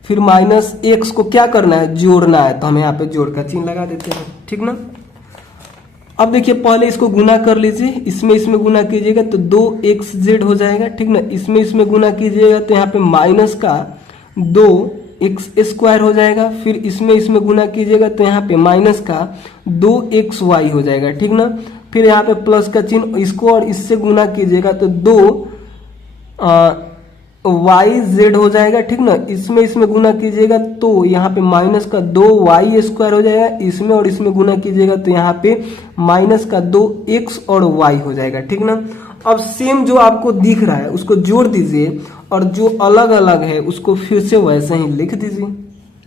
फिर माइनस x को क्या करना है, जोड़ना है। तो हम यहाँ पे जोड़ का चिन्ह लगा देते हैं। ठीक ना, अब देखिए पहले इसको गुना कर लीजिए, इसमें गुना कीजिएगा तो 2xz हो जाएगा। ठीक ना, इसमें गुना कीजिएगा तो यहाँ पे माइनस का 2x² हो जाएगा, फिर इसमें गुना कीजिएगा तो यहाँ पे माइनस का 2xy हो जाएगा। ठीक ना, फिर यहाँ पे प्लस का चिन्ह, इसको और इससे गुना कीजिएगा तो 2yz हो जाएगा। ठीक ना, इसमें गुना कीजिएगा तो यहाँ पे माइनस का 2y² हो जाएगा, इसमें और इसमें गुना कीजिएगा तो यहाँ पे माइनस का 2x और y हो जाएगा। ठीक ना, अब सेम जो आपको दिख रहा है उसको जोड़ दीजिए और जो अलग अलग है उसको फिर से वैसे ही लिख दीजिए,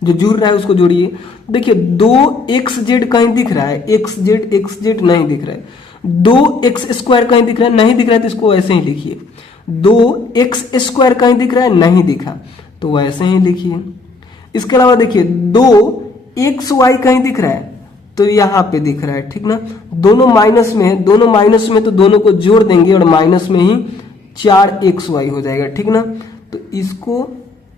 जो जुड़ रहा है उसको जोड़िए। देखिए 2xz कहीं दिख रहा है, xz नहीं दिख रहा है, 2x² कहीं दिख रहा है, नहीं दिख रहा है, तो इसको वैसे ही लिखिए। 2x² कहीं दिख रहा है, नहीं दिखा तो वैसे ही लिखिए। इसके अलावा देखिए 2xy कहीं दिख रहा है तो यहाँ पे दिख रहा है। ठीक ना, दोनों माइनस में है, तो दोनों को जोड़ देंगे और माइनस में ही 4xy हो जाएगा। ठीक ना, तो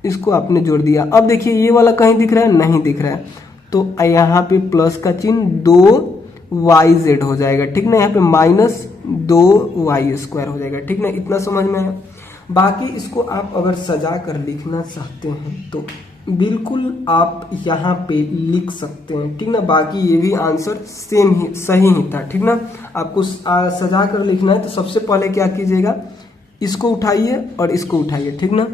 इसको आपने जोड़ दिया। अब देखिए ये वाला कहीं दिख रहा है, नहीं दिख रहा है, तो यहाँ पे प्लस का चिन्ह 2yz हो जाएगा। ठीक ना, यहाँ पे माइनस 2y² हो जाएगा। ठीक ना, इतना समझ में आया। बाकी इसको आप अगर सजा कर लिखना चाहते हैं तो बिल्कुल आप यहाँ पे लिख सकते हैं, ठीक ना। बाकी ये भी आंसर सेम ही सही ही था, ठीक ना। आपको सजा कर लिखना है, तो सबसे पहले क्या कीजिएगा, इसको उठाइए और इसको उठाइए, ठीक ना।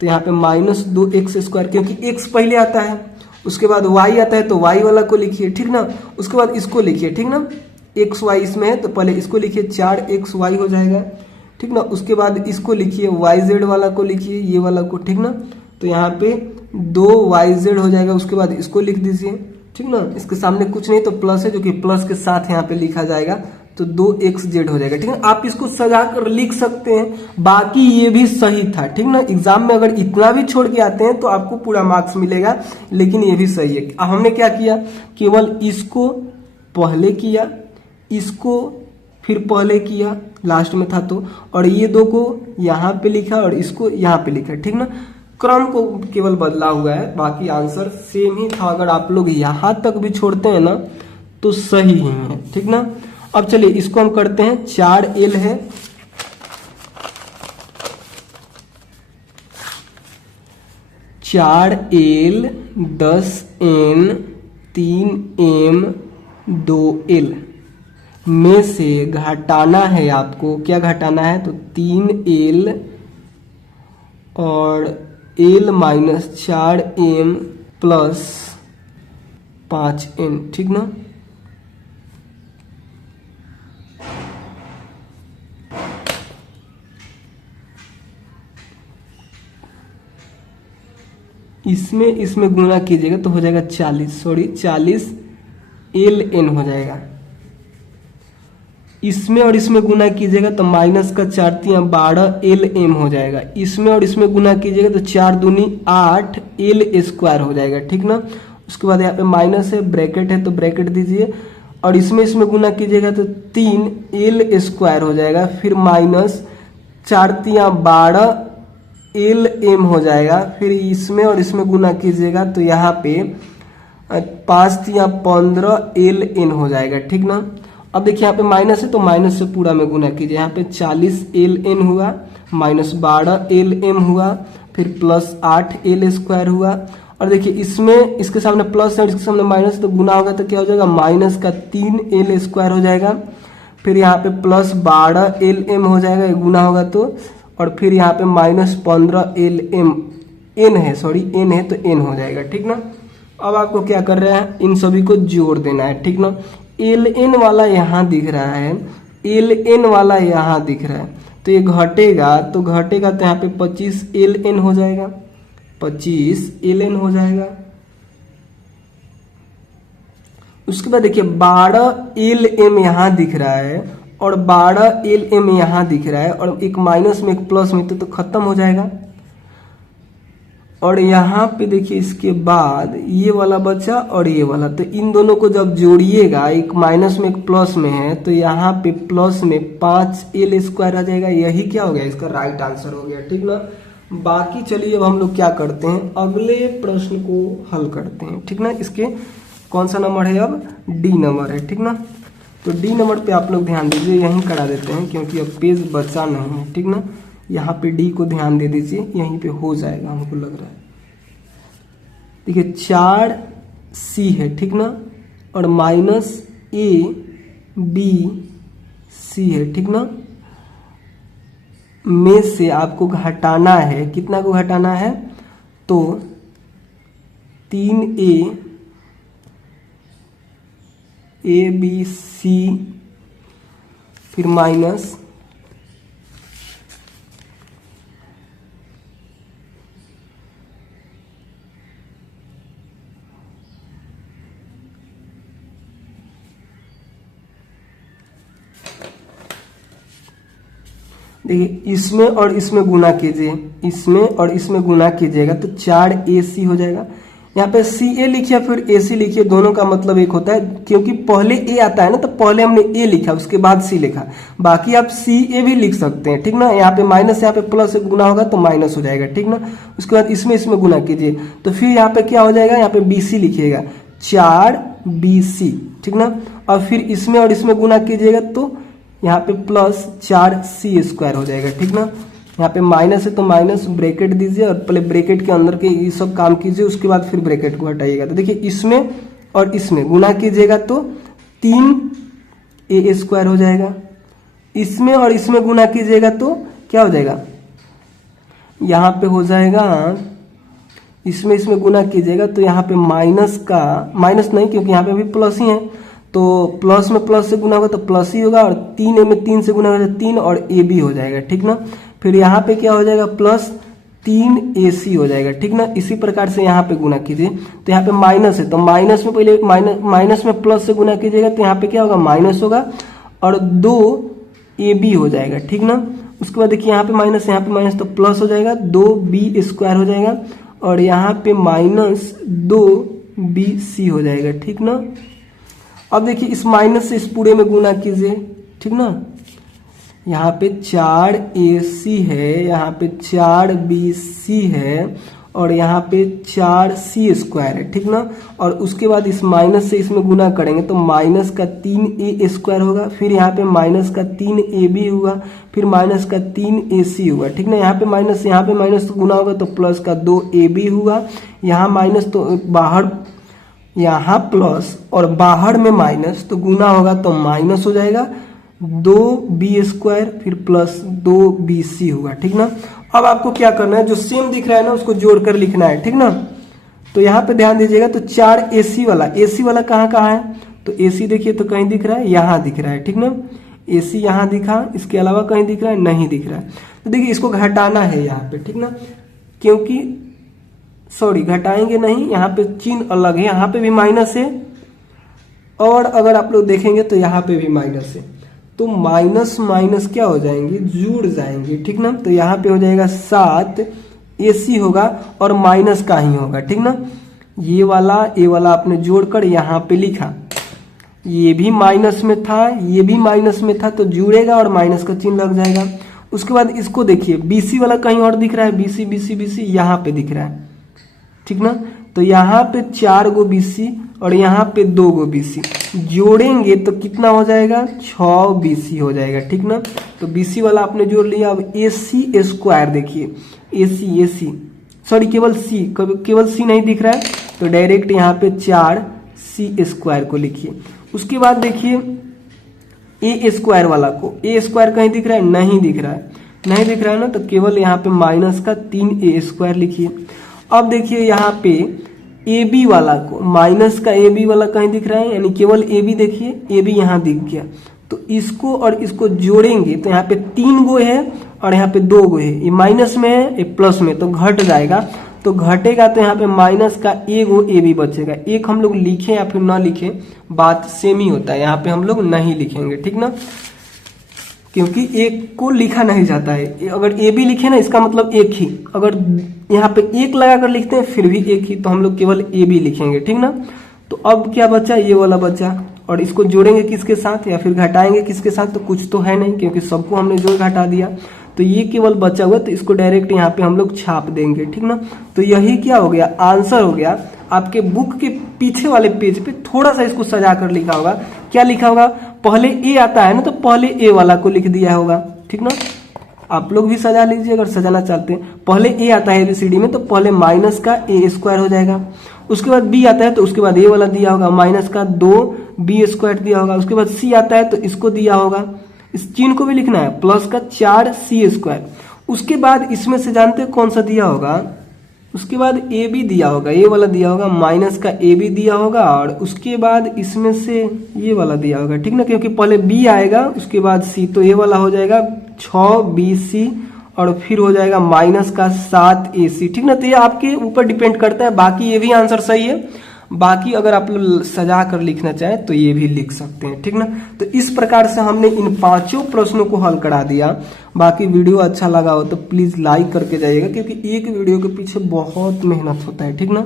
तो यहाँ पे -2x², क्योंकि x पहले आता है, उसके बाद y आता है, तो y वाला को लिखिए, ठीक ना। उसके बाद इसको लिखिए, ठीक ना। x y इसमें है तो पहले इसको लिखिए, 4xy हो जाएगा, ठीक ना। उसके बाद इसको लिखिए, yz वाला को लिखिए, ये वाला को, ठीक ना। तो यहाँ पे 2yz हो जाएगा। उसके बाद इसको लिख दीजिए, ठीक ना। इसके सामने कुछ नहीं तो प्लस है, जो कि प्लस के साथ यहाँ पे लिखा जाएगा, तो 2xz हो जाएगा, ठीक है। आप इसको सजा कर लिख सकते हैं, बाकी ये भी सही था, ठीक ना। एग्जाम में अगर इतना भी छोड़ के आते हैं तो आपको पूरा मार्क्स मिलेगा, लेकिन ये भी सही है। अब हमने क्या किया, केवल इसको पहले किया, इसको फिर पहले किया, लास्ट में था तो, और ये दो को यहाँ पे लिखा और इसको यहाँ पे लिखा, ठीक ना। क्रम को केवल बदला हुआ है, बाकी आंसर सेम ही था। अगर आप लोग यहाँ tक भी छोड़ते हैं ना तो सही ही है, ठीक ना। अब चलिए इसको हम करते हैं, 4l है, चार एल 10n 3m 2l में से घटाना है आपको। क्या घटाना है, तो 3l और l minus 4m plus 5n, ठीक ना। इसमें गुणा कीजिएगा तो हो जाएगा 40 ln हो जाएगा। इसमें और इसमें गुना कीजिएगा तो माइनस का 4 × 12 lm हो जाएगा। इसमें और इसमें गुना कीजिएगा तो 4 दूनी 8 l² हो जाएगा, ठीक ना। उसके बाद यहाँ पे माइनस है, ब्रैकेट है तो ब्रैकेट दीजिए, और इसमें गुना कीजिएगा तो 3 l² हो जाएगा, फिर माइनस 4 × 12 lm हो जाएगा। फिर इसमें और इसमें गुना कीजिएगा तो यहाँ पे 5 × 15 ln हो जाएगा, ठीक ना। अब देखिए यहाँ पे माइनस है तो माइनस से पूरा में गुना कीजिए, यहाँ पे 40 ln हुआ, माइनस 12 lm हुआ, फिर प्लस 8 l² हुआ। और देखिए इसमें इसके सामने प्लस है, इसके सामने माइनस, तो गुना होगा तो क्या हो जाएगा, माइनस का 3 l² हो जाएगा। फिर यहाँ पे प्लस 12 lm हो जाएगा, गुना होगा तो, और फिर यहाँ पे माइनस 15 lm n है तो n हो जाएगा, ठीक ना। अब आपको क्या कर रहा है, इन सभी को जोड़ देना है, ठीक ना। ln वाला यहाँ दिख रहा है, ln वाला यहाँ दिख रहा है, तो ये घटेगा तो यहाँ पे 25 ln हो जाएगा, 25 ln हो जाएगा। उसके बाद देखिए 12 lm यहाँ दिख रहा है और 12 lm यहाँ दिख रहा है, और एक माइनस में एक प्लस में तो खत्म हो जाएगा। और यहाँ पे देखिए इसके बाद ये वाला बचा और ये वाला, तो इन दोनों को जब जोड़िएगा, एक माइनस में एक प्लस में है, तो यहाँ पे प्लस में 5 l² आ जाएगा। यही क्या हो गया, इसका राइट आंसर हो गया, ठीक ना। बाकी चलिए अब हम लोग क्या करते हैं, अगले प्रश्न को हल करते हैं, ठीक ना। इसके कौन सा नंबर है, अब डी नंबर है, ठीक ना। तो डी नंबर पे आप लोग ध्यान दीजिए, यहीं करा देते हैं क्योंकि अब पेज बचा नहीं है, ठीक ना। यहाँ पे डी को ध्यान दे दीजिए, यहीं पे हो जाएगा हमको लग रहा है। देखिए 4c है, ठीक ना, और माइनस ABC है, ठीक ना। में से आपको घटाना है, कितना को घटाना है, तो 3ABC फिर माइनस देखिए इसमें और इसमें गुना कीजिए, इसमें और इसमें गुना कीजिएगा तो 4AC हो जाएगा। यहाँ पे CA लिखिए फिर AC लिखिए, दोनों का मतलब एक होता है, क्योंकि पहले A आता है ना तो पहले हमने A लिखा उसके बाद C लिखा। बाकी आप CA भी लिख सकते हैं, ठीक ना। यहाँ पे माइनस, यहाँ पे प्लस से गुना होगा तो माइनस हो जाएगा, ठीक ना। उसके बाद इसमें गुना कीजिए तो फिर यहाँ पे क्या हो जाएगा, यहाँ पे BC लिखिएगा, 4BC, ठीक ना। और फिर इसमें और इसमें गुना कीजिएगा तो यहाँ पे प्लस 4C² हो जाएगा, ठीक ना। यहाँ पे माइनस है तो माइनस ब्रैकेट दीजिए और पहले ब्रैकेट के अंदर के ये सब काम कीजिए, उसके बाद फिर ब्रैकेट को हटाइएगा। तो देखिए इसमें और इसमें गुना कीजिएगा तो 3a² हो जाएगा। इसमें और इसमें गुना कीजिएगा तो क्या हो जाएगा, यहाँ पे हो जाएगा, इसमें गुना कीजिएगा तो यहाँ पे माइनस नहीं, क्योंकि यहाँ पे अभी प्लस ही है, तो प्लस में प्लस से गुना होगा तो प्लस ही होगा, और 3a में 3 से गुना होगा तो 3 और ab हो जाएगा, ठीक ना। फिर यहाँ पे क्या हो जाएगा, प्लस 3ac हो जाएगा, ठीक ना। इसी प्रकार से यहाँ पे गुना कीजिए तो यहाँ पे माइनस है तो माइनस में पहले माइनस में प्लस से गुना कीजिएगा तो यहाँ पे क्या होगा, माइनस होगा और 2ab हो जाएगा, ठीक ना। उसके बाद देखिए यहाँ पे माइनस तो प्लस हो जाएगा, 2b² हो जाएगा, और यहाँ पे माइनस 2bc हो जाएगा, ठीक ना। अब देखिए इस माइनस से इस पूरे में गुना कीजिए, ठीक ना। यहाँ पे 4ac है, यहाँ पे 4bc है, और यहाँ पे 4c² है, ठीक ना। और उसके बाद इस माइनस से इसमें गुना करेंगे तो माइनस का 3a² होगा, फिर यहाँ पे माइनस का 3ab होगा, फिर माइनस का 3ac होगा, ठीक ना। यहाँ पे माइनस तो गुना होगा तो प्लस का 2ab होगा, यहाँ माइनस तो बाहर, यहाँ प्लस और बाहर में माइनस तो गुना होगा तो माइनस हो जाएगा 2b² फिर प्लस 2bc होगा, ठीक ना। अब आपको क्या करना है, जो सेम दिख रहा है ना उसको जोड़कर लिखना है, ठीक ना। तो यहाँ पे ध्यान दीजिएगा तो 4ac वाला कहाँ है, तो ac देखिए तो कहीं दिख रहा है, यहाँ दिख रहा है, ठीक ना। ac यहाँ दिखा, इसके अलावा कहीं दिख रहा है, नहीं दिख रहा है। तो देखिए इसको घटाना है यहाँ पे, ठीक ना, क्योंकि घटाएंगे नहीं, यहाँ पे चिन्ह अलग है, यहाँ पे भी माइनस है, और अगर आप लोग देखेंगे तो यहाँ पे भी माइनस है, तो माइनस माइनस क्या हो जाएंगे, जुड़ जाएंगे, ठीक ना। तो यहाँ पे हो जाएगा 7ac होगा और माइनस का ही होगा, ठीक ना। ये वाला आपने जोड़कर यहाँ पे लिखा, ये भी माइनस में था, ये भी माइनस में था, तो जुड़ेगा और माइनस का चिन्ह लग जाएगा। उसके बाद इसको देखिए bc वाला कहीं और दिख रहा है, bc यहाँ पे दिख रहा है, ठीक ना। तो यहाँ पे 4 गो bc और यहाँ पे 2 गो bc जोड़ेंगे तो कितना हो जाएगा, 6 bc हो जाएगा, ठीक ना। तो bc वाला आपने जोड़ लिया। अब ac² देखिए, केवल c नहीं दिख रहा है तो डायरेक्ट यहाँ पे 4c² को लिखिए। उसके बाद देखिए a² वाला को, a² कहीं दिख रहा है, नहीं दिख रहा है ना, तो केवल यहाँ पे माइनस का 3a² लिखिए। अब देखिए यहाँ पे AB वाला को, माइनस का AB वाला कहीं दिख रहा है, यानी केवल AB देखिए, AB यहाँ दिख गया, तो इसको और इसको जोड़ेंगे तो यहाँ पे 3 गो है और यहाँ पे 2 गो है, ये माइनस में है, ये प्लस में, तो घट जाएगा, तो घटेगा तो यहाँ पे माइनस का 1 गो AB बचेगा। एक हम लोग लिखे या फिर ना लिखे बात सेम ही होता है, यहाँ पे हम लोग नहीं लिखेंगे, ठीक ना, क्योंकि एक को लिखा नहीं जाता है। अगर AB लिखे ना इसका मतलब एक ही, अगर यहाँ पे एक लगा कर लिखते हैं फिर भी एक ही, तो हम लोग केवल AB लिखेंगे, ठीक ना। तो अब क्या बचा, ये वाला बचा, और इसको जोड़ेंगे किसके साथ या फिर घटाएंगे किसके साथ, तो कुछ तो है नहीं, क्योंकि सबको हमने जोड़ घटा दिया, तो ये केवल बचा हुआ, तो इसको डायरेक्ट यहाँ पे हम लोग छाप देंगे, ठीक ना। तो यही क्या हो गया, आंसर हो गया। आपके बुक के पीछे वाले पेज पे थोड़ा सा इसको सजा कर लिखा होगा, क्या लिखा होगा, पहले ए आता है ना तो पहले ए वाला को लिख दिया होगा, ठीक ना। आप लोग भी सजा लीजिए अगर सजाना चाहते हैं। पहले ए आता है ABCD में तो पहले माइनस का a² हो जाएगा, उसके बाद B आता है तो उसके बाद ए वाला दिया होगा, माइनस का 2b² दिया होगा, उसके बाद C आता है तो इसको दिया होगा, इस चिन्ह को भी लिखना है, प्लस का 4c²। उसके बाद इसमें से जानते हैं कौन सा दिया होगा, उसके बाद AB दिया होगा, ये वाला दिया होगा, माइनस का AB दिया होगा, और उसके बाद इसमें से ये वाला दिया होगा, ठीक ना, क्योंकि पहले B आएगा उसके बाद C, तो ये वाला हो जाएगा 6bc और फिर हो जाएगा माइनस का 7ac, ठीक ना। तो ये आपके ऊपर डिपेंड करता है, बाकी ये भी आंसर सही है। बाकी अगर आप लोग सजा कर लिखना चाहें तो ये भी लिख सकते हैं, ठीक ना। तो इस प्रकार से हमने इन 5 प्रश्नों को हल करा दिया। बाकी वीडियो अच्छा लगा हो तो प्लीज़ लाइक करके जाइएगा, क्योंकि एक वीडियो के पीछे बहुत मेहनत होता है, ठीक ना।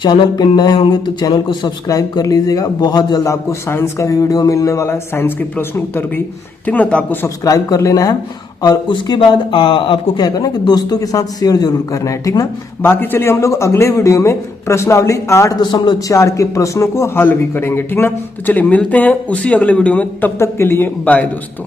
चैनल पे नए होंगे तो चैनल को सब्सक्राइब कर लीजिएगा। बहुत जल्द आपको साइंस का भी वीडियो मिलने वाला है, साइंस के प्रश्न उत्तर भी, ठीक ना। तो आपको सब्सक्राइब कर लेना है और उसके बाद आपको क्या करना है कि दोस्तों के साथ शेयर जरूर करना है, ठीक ना। बाकी चलिए हम लोग अगले वीडियो में प्रश्नावली 8.4 के प्रश्नों को हल भी करेंगे, ठीक ना। तो चलिए मिलते हैं उसी अगले वीडियो में, तब तक के लिए बाय दोस्तों।